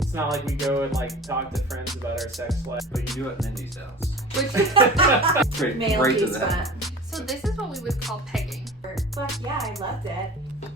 It's not like we go and like talk to friends about our sex life. But you do it at Mindy's house. Which male G-spot. So this is what we would call pegging. Fuck yeah, I loved it.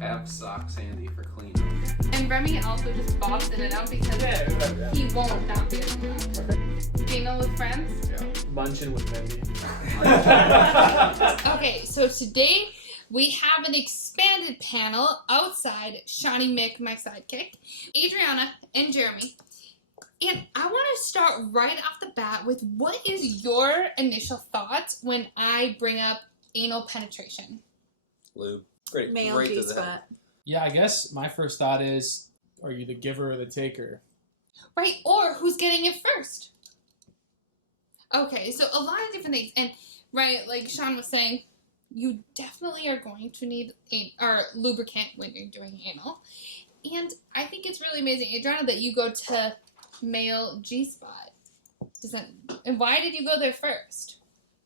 Have socks handy for cleaning. And Remy also just bobs in and out because he won't not be able to. Anal with friends? Yeah. Munching with Mindy. Okay, so today we have an expanded panel outside Shawnee Mick, my sidekick, Adriana, and Jeremy. And I want to start right off the bat with what is your initial thoughts when I bring up anal penetration? Lube. Great. Male Right to the G-spot. head. Yeah, I guess my first thought is, are you the giver or the taker? Right, or who's getting it first? Okay, so a lot of different things. And, right, like Sean was saying, you definitely are going to need or lubricant when you're doing anal. And I think it's really amazing, Adriana, that you go to male G-spot. And why did you go there first?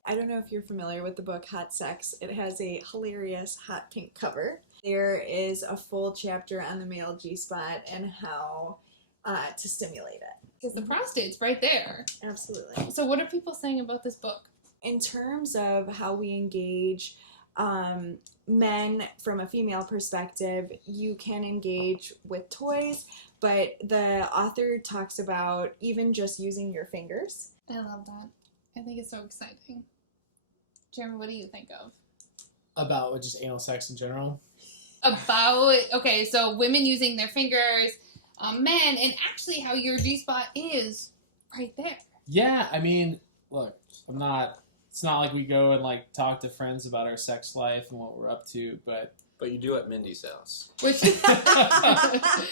I don't know if you're familiar with the book Hot Sex. It has a hilarious hot pink cover. There is a full chapter on the male G-spot and how to stimulate it. Because the prostate's right there. Absolutely. So what are people saying about this book? In terms of how we engage men from a female perspective, you can engage with toys, but the author talks about even just using your fingers. I love that. I think it's so exciting. Jeremy, what do you think of? About just anal sex in general? Okay, so women using their fingers, men, and actually how your G-spot is right there. Yeah, I mean, look, it's not like we go and like talk to friends about our sex life and what we're up to, but But you do it at Mindy's house. Which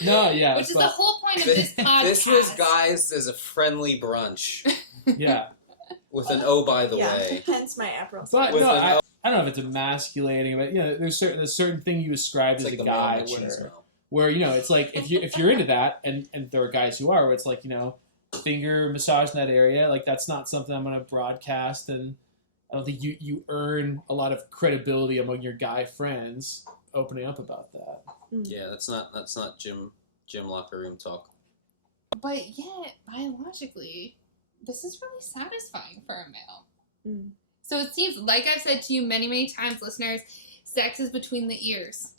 no, yeah. Which is the whole point of this podcast. This was, guys, as a friendly brunch. Yeah. With an oh, by the Yeah, way. hence my April. But With no, an I don't know if it's emasculating, but you know, there's a certain thing you ascribe It's as like a the guy male machismo. where you know it's like if you're into that, and there are guys who are, where it's like, you know, finger massage in that area, like that's not something I'm gonna broadcast, and I don't think you earn a lot of credibility among your guy friends opening up about that. Yeah, that's not gym locker room talk. But yet, biologically, this is really satisfying for a male. Mm. So it seems, like I've said to you many, many times, listeners, sex is between the ears.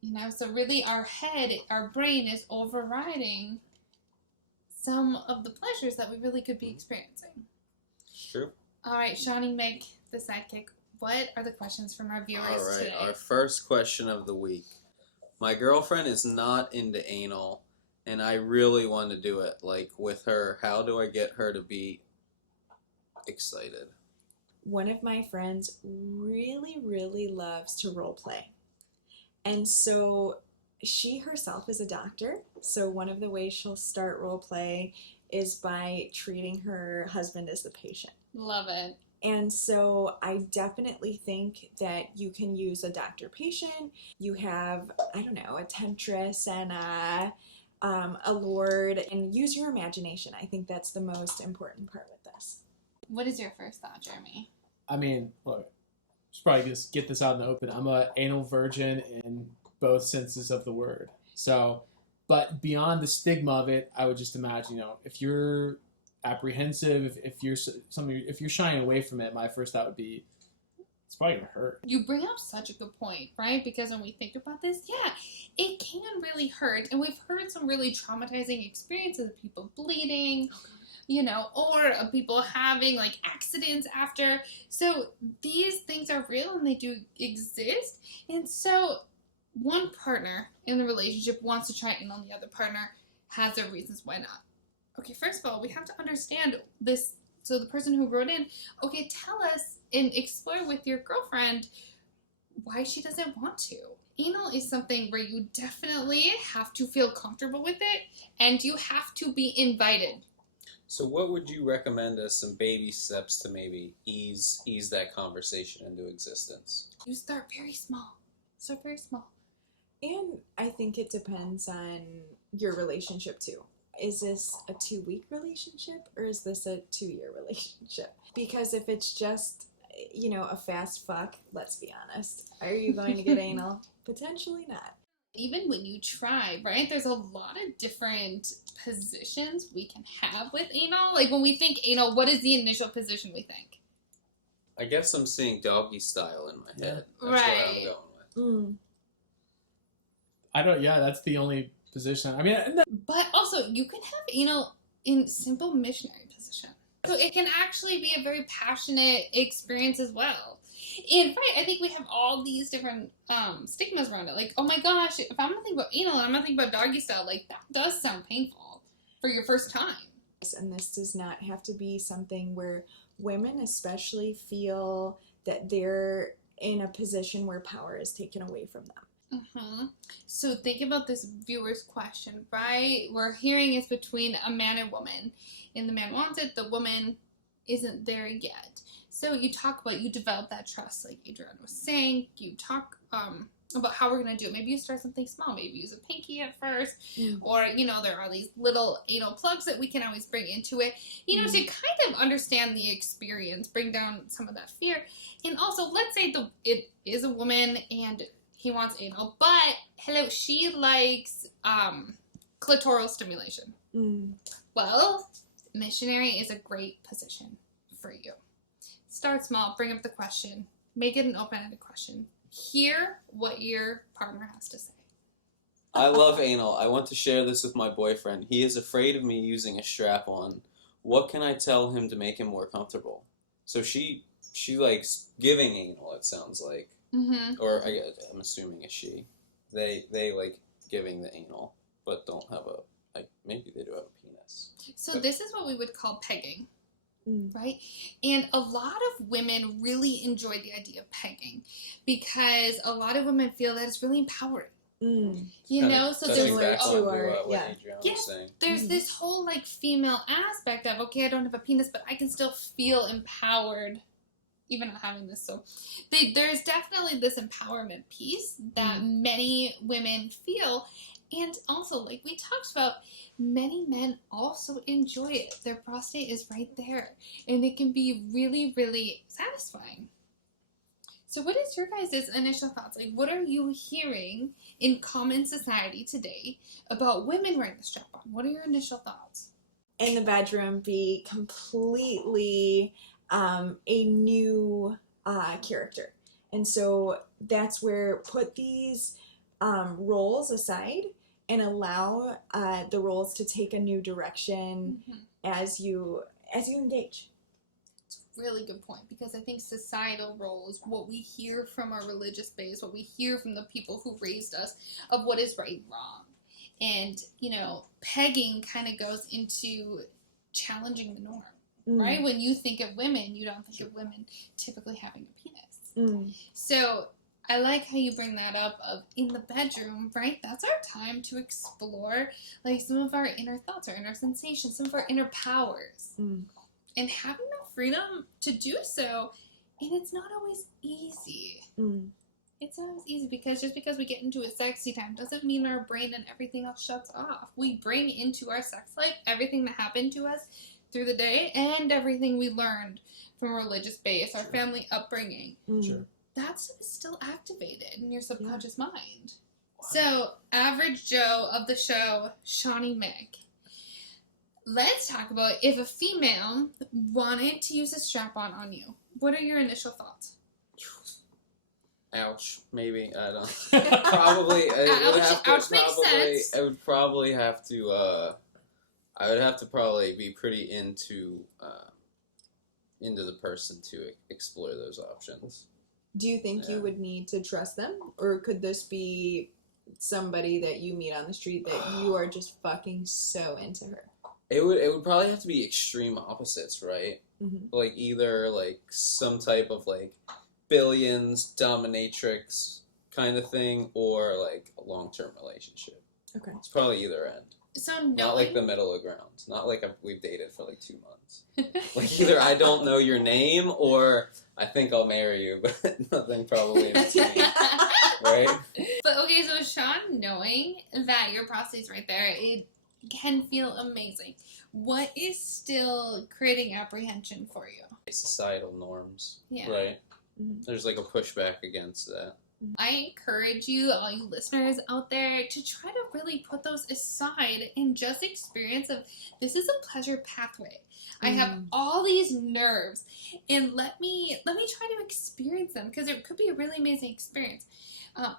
You know, so really our head, our brain is overriding some of the pleasures that we really could be experiencing. True. All right, Shawnee Meg, the sidekick, what are the questions from our viewers All right, today? our first question of the week. My girlfriend is not into anal, and I really want to do it, like, with her. How do I get her to be excited? One of my friends really, really loves to role play. And so she herself is a doctor. So one of the ways she'll start role play is by treating her husband as the patient. Love it. And so I definitely think that you can use a doctor-patient. You have, I don't know, a temptress and a lord, and use your imagination. I think that's the most important part with this. What is your first thought, Jeremy? I mean, look, should probably just get this out in the open. I'm a anal virgin in both senses of the word. So, but beyond the stigma of it, I would just imagine, you know, if you're apprehensive, if you're shying away from it, my first thought would be, it's probably gonna hurt. You bring up such a good point, right? Because when we think about this, yeah, it can really hurt. And we've heard some really traumatizing experiences of people bleeding, you know, or of people having like accidents after. So these things are real and they do exist. And so one partner in the relationship wants to try it, and the other partner has their reasons why not. Okay, first of all, we have to understand this. So the person who wrote in, okay, tell us and explore with your girlfriend why she doesn't want to. Anal is something where you definitely have to feel comfortable with it, and you have to be invited. So what would you recommend as some baby steps to maybe ease that conversation into existence? You start very small. Start very small. And I think it depends on your relationship too. Is this a 2-week relationship or is this a 2-year relationship? Because if it's just a fast fuck, let's be honest. Are you going to get anal? Potentially not. Even when you try, right, there's a lot of different positions we can have with anal. Like when we think anal, what is the initial position we think? I guess I'm seeing doggy style in my head. That's Right. what I'm going with. I don't. Yeah, that's the only position. I mean, But also, you can have anal in simple missionary position. So it can actually be a very passionate experience as well. And right, I think we have all these different stigmas around it. Like, oh my gosh, if I'm gonna think about anal and I'm gonna think about doggy style, like that does sound painful for your first time. And this does not have to be something where women especially feel that they're in a position where power is taken away from them. So think about this viewer's question, right? We're hearing it's between a man and woman, and the man wants it, the woman isn't there yet. So you develop that trust, like Adrienne was saying. You talk about how we're going to do it. Maybe you start something small. Maybe use a pinky at first. Or, there are these little anal plugs that we can always bring into it. So you kind of understand the experience, bring down some of that fear. And also, let's say it is a woman and he wants anal, but, she likes clitoral stimulation. Well, missionary is a great position for you. Start small, bring up the question, make it an open-ended question. Hear what your partner has to say. I love anal. I want to share this with my boyfriend. He is afraid of me using a strap-on. What can I tell him to make him more comfortable? So she likes giving anal, it sounds like. Or I'm assuming a she. They like giving the anal, but don't have maybe they do have a penis. So this is what we would call pegging. Right? And a lot of women really enjoy the idea of pegging because a lot of women feel that it's really empowering. So there's this whole female aspect of, okay, I don't have a penis, but I can still feel empowered even not having this. So there's definitely this empowerment piece that many women feel. And also, like we talked about, many men also enjoy it. Their prostate is right there. And it can be really, really satisfying. So what is your guys' initial thoughts? Like, what are you hearing in common society today about women wearing the strap-on? What are your initial thoughts? In the bedroom, be completely a new character. And so that's where put these roles aside and allow the roles to take a new direction as you engage. It's a really good point, because I think societal roles, what we hear from our religious base, what we hear from the people who raised us of what is right and wrong. And, pegging kind of goes into challenging the norm, right? When you think of women, you don't think of women typically having a penis. So I like how you bring that up of in the bedroom, right? That's our time to explore some of our inner thoughts, our inner sensations, some of our inner powers. And having that freedom to do so, and it's not always easy. It's not always easy because just because we get into a sexy time doesn't mean our brain and everything else shuts off. We bring into our sex life everything that happened to us through the day and everything we learned from a religious base, our family upbringing. That stuff is still activated in your subconscious mind. Wow. So, average Joe of the show, Shawnee Mick. Let's talk about if a female wanted to use a strap-on on you. What are your initial thoughts? Ouch, maybe. I don't. Probably. Ouch makes sense. I would probably have to. I would have to probably be pretty into the person to explore those options. Do you think you would need to trust them, or could this be somebody that you meet on the street that you are just fucking so into her? It would probably have to be extreme opposites, right? Like either some type of billions dominatrix kind of thing, or a long-term relationship. Okay, it's probably either end. So not the middle of ground. Not we've dated for 2 months. Either I don't know your name or I think I'll marry you, but nothing probably in between. Right? But okay, so Sean, knowing that your prostate's right there, it can feel amazing. What is still creating apprehension for you? societal norms, Yeah. right? Mhm. There's like a pushback against that. I encourage you, all you listeners out there, to try to really put those aside and just experience of this is a pleasure pathway. I have all these nerves, and let me try to experience them, because it could be a really amazing experience.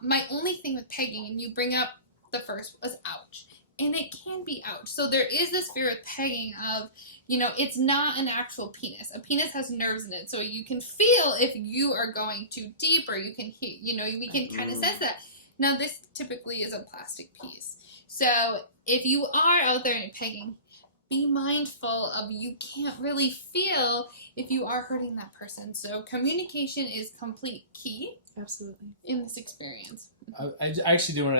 My only thing with pegging, and you bring up the first, was ouch. And it can be ouch. So there is this fear with pegging of, it's not an actual penis. A penis has nerves in it. So you can feel if you are going too deep, or you can hear, we can kind of sense that. Now, this typically is a plastic piece. So if you are out there and pegging, be mindful of, you can't really feel if you are hurting that person. So communication is complete key. Absolutely. In this experience. I actually do want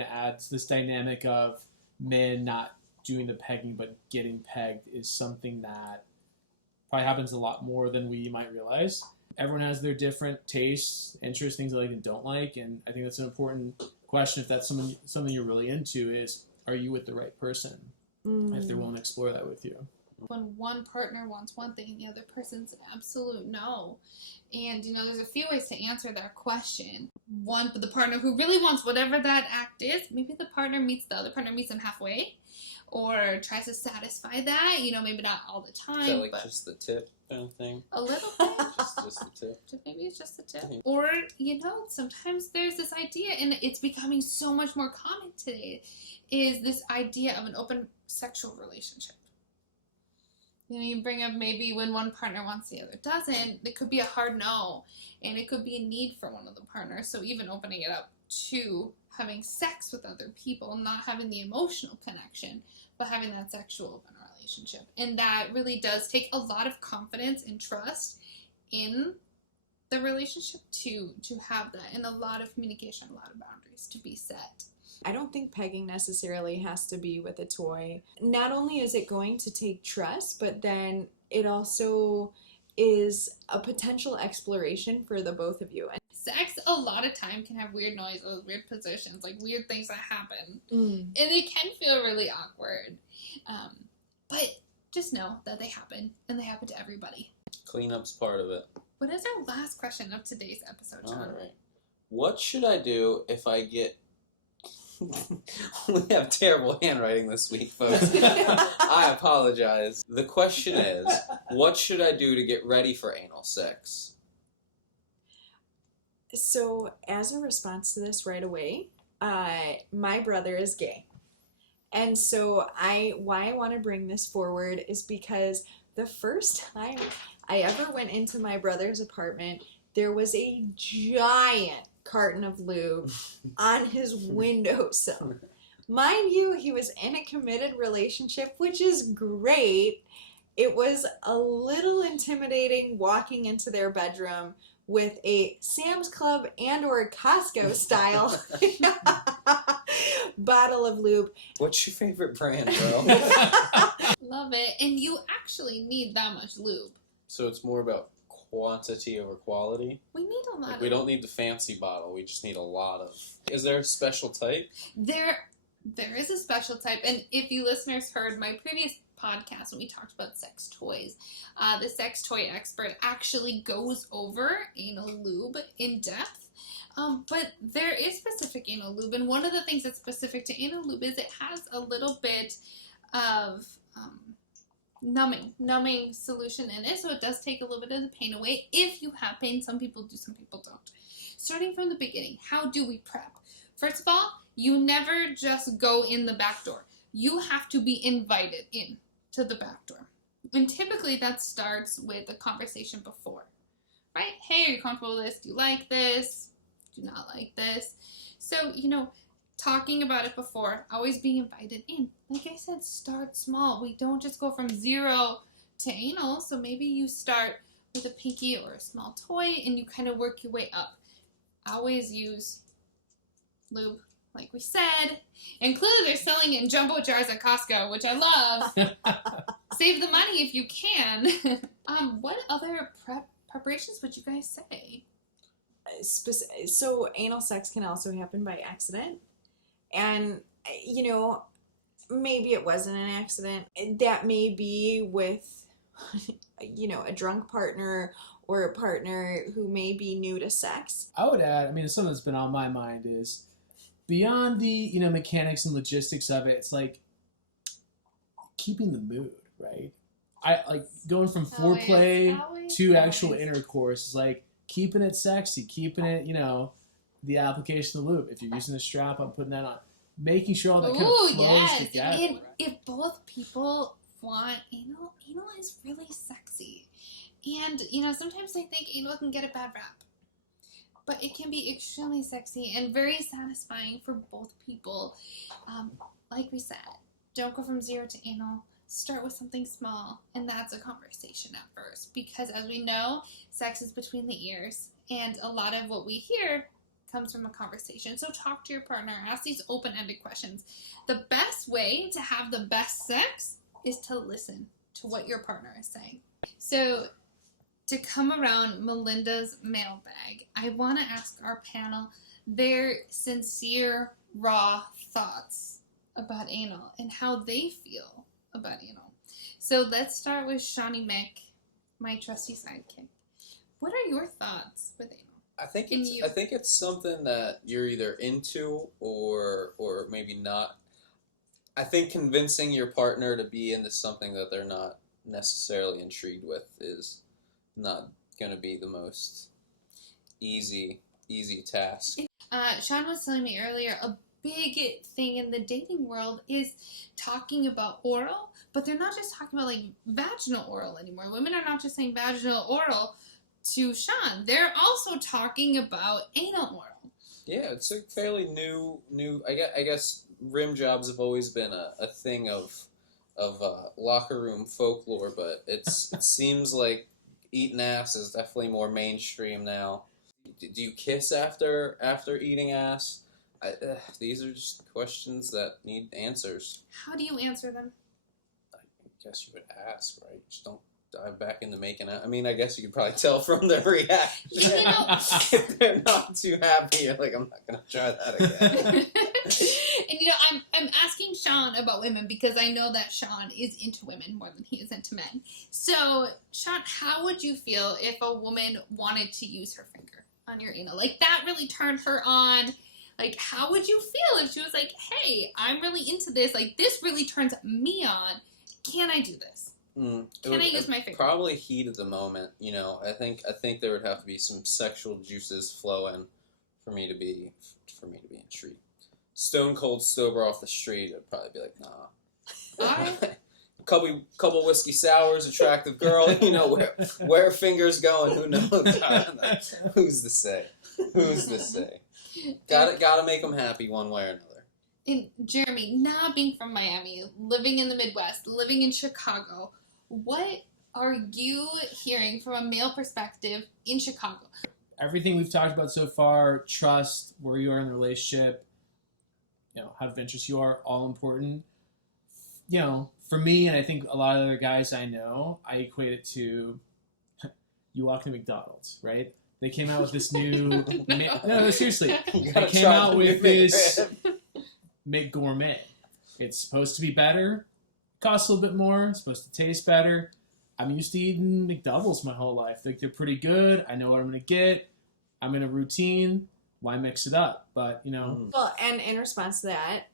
to add this dynamic of men not doing the pegging but getting pegged is something that probably happens a lot more than we might realize. Everyone has their different tastes, interests, things they like and don't like, and I think that's an important question. If that's something you're really into, is, are you with the right person? If they're willing to explore that with you. When one partner wants one thing and the other person's an absolute no. And, there's a few ways to answer that question. One, for the partner who really wants whatever that act is, maybe the other partner meets them halfway, or tries to satisfy that, maybe not all the time. Is that like but just the tip kind of thing? a little bit. Just the tip. Maybe it's just a tip. Mhm. Or, sometimes there's this idea, and it's becoming so much more common today, is this idea of an open sexual relationship. You bring up maybe when one partner wants, the other doesn't. It could be a hard no, and it could be a need for one of the partners. So even opening it up to having sex with other people, not having the emotional connection, but having that sexual open relationship. And that really does take a lot of confidence and trust in the relationship to have that, and a lot of communication, a lot of boundaries to be set. I don't think pegging necessarily has to be with a toy. Not only is it going to take trust, but then it also is a potential exploration for the both of you. Sex a lot of time can have weird noises, weird positions, like weird things that happen. And And it can feel really awkward. But just know that they happen, and they happen to everybody. Cleanup's part of it. What is our last question of today's episode, John? All right. What should I do if I get... We have terrible handwriting this week, folks. I apologize. The question is, what should I do to get ready for anal sex? So, as a response to this right away, my brother is gay. And so why I want to bring this forward is because the first time I ever went into my brother's apartment, there was a giant carton of lube on his windowsill. Mind you, he was in a committed relationship, which is great. It was a little intimidating walking into their bedroom with a Sam's Club and or a Costco style bottle of lube. What's your favorite brand, bro? Love it. And you actually need that much lube. So it's more about quantity over quality? We need a lot Like of we don't need the fancy bottle, we just need a lot of... Is there a special type? There is a special type, and if you listeners heard my previous podcast when we talked about sex toys, the sex toy expert actually goes over anal lube in depth. But there is specific anal lube, and one of the things that's specific to anal lube is it has a little bit of numbing solution in it, so it does take a little bit of the pain away if you have pain. Some people do, some people don't. Starting from the beginning, how do we prep? First of all, you never just go in the back door. You have to be invited in to the back door. And typically that starts with a conversation before, right? Hey, are you comfortable with this? Do you like this? Do you not like this? So, talking about it before, always being invited in. Like I said, start small. We don't just go from 0 to anal. So maybe you start with a pinky or a small toy and you kind of work your way up. Always use lube, like we said. And clearly they're selling it in jumbo jars at Costco, which I love. Save the money if you can. What other preparations would you guys say? So anal sex can also happen by accident. And, maybe it wasn't an accident. That may be with a drunk partner or a partner who may be new to sex? I would add, I mean, something that's been on my mind is beyond the, mechanics and logistics of it, it's like keeping the mood, right? I like going from foreplay to actual intercourse is like keeping it sexy, keeping it, the application of the lube. If you're using a strap, I'm putting that on. Making sure all that kind of flows together. And if both people want anal is really sexy. And, sometimes I think anal can get a bad rap. But it can be extremely sexy and very satisfying for both people. Like we said, don't go from 0 to anal. Start with something small, and that's a conversation at first. Because as we know, sex is between the ears, and a lot of what we hear comes from a conversation. So talk to your partner, ask these open-ended questions. The best way to have the best sex is to listen to what your partner is saying. So to come around Melinda's mailbag, I want to ask our panel their sincere, raw thoughts about anal and how they feel about anal. So let's start with Shawnee Mick, my trusty sidekick. What are your thoughts with anal? I think it's something that you're either into or maybe not. I think convincing your partner to be into something that they're not necessarily intrigued with is not going to be the most easy task. Sean was telling me earlier, a big thing in the dating world is talking about oral, but they're not just talking about like vaginal oral anymore. Women are not just saying vaginal oral to Sean. They're also talking about anal oral. Yeah, it's a fairly new. I guess rim jobs have always been a thing of locker room folklore, but it seems like eating ass is definitely more mainstream now. Do you kiss after eating ass? These are just questions that need answers. How do you answer them? I guess you would ask, right? Just don't dive back into making out. I mean, I guess you could probably tell from their reaction. If they're not too happy, you're like, I'm not going to try that again. And I'm asking Sean about women because I know that Sean is into women more than he is into men. So, Sean, how would you feel if a woman wanted to use her finger on your anal? Like, that really turned her on. Like, how would you feel if she was like, hey, I'm really into this. Like, this really turns me on. Can I do this? Can I use my finger? Probably heat of the moment. I think there would have to be some sexual juices flowing for me to be intrigued. Stone cold sober off the street, I'd probably be like, nah. Couple whiskey sours, attractive girl. Where are fingers going? Who knows? Who's to say? Gotta make them happy one way or another. And Jeremy, now being from Miami, living in the Midwest, living in Chicago, what are you hearing from a male perspective in Chicago? Everything we've talked about so far, trust, where you are in the relationship, how adventurous you are, all important. For me, and I think a lot of other guys I know, I equate it to you walk to McDonald's, right? They came out with this new... No, seriously. They came out with this McGourmet. It's supposed to be better. Costs a little bit more. It's supposed to taste better. I'm used to eating McDoubles my whole life. Like, they're pretty good. I know what I'm going to get. I'm in a routine. Why mix it up? But, Well, and in response to that,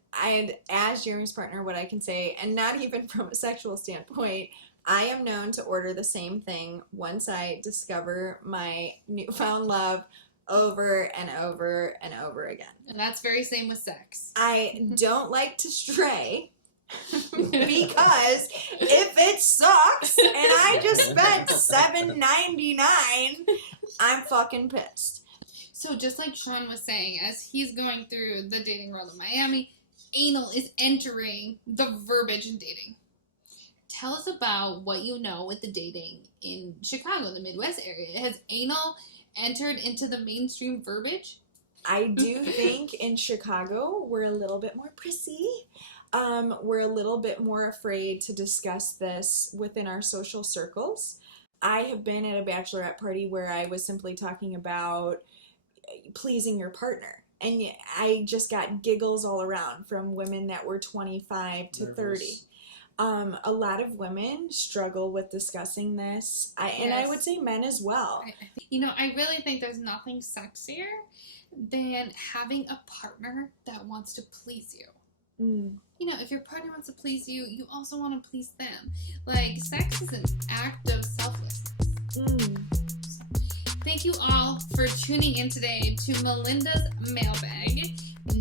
as Jeremy's partner, what I can say, and not even from a sexual standpoint, I am known to order the same thing once I discover my newfound love over and over and over again. And that's very same with sex. I don't like to stray because if it sucks and I just spent $7.99, I'm fucking pissed. So just like Sean was saying, as he's going through the dating world in Miami, anal is entering the verbiage in dating. Tell us about what you know with the dating in Chicago, the Midwest area. Has anal entered into the mainstream verbiage? I do think in Chicago we're a little bit more prissy. We're a little bit more afraid to discuss this within our social circles. I have been at a bachelorette party where I was simply talking about pleasing your partner. And I just got giggles all around from women that were 25 to 30. A lot of women struggle with discussing this, and I would say men as well. I really think there's nothing sexier than having a partner that wants to please you. If your partner wants to please you, you also want to please them. Like, sex is an act of selflessness. Thank you all for tuning in today to Melinda's Mailbag.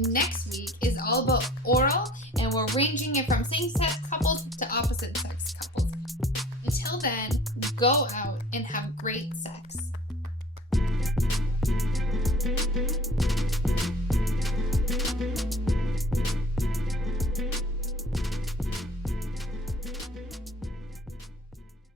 Next week is all about oral, and we're ranging it from same-sex couples to opposite-sex couples. Until then, go out and have great sex.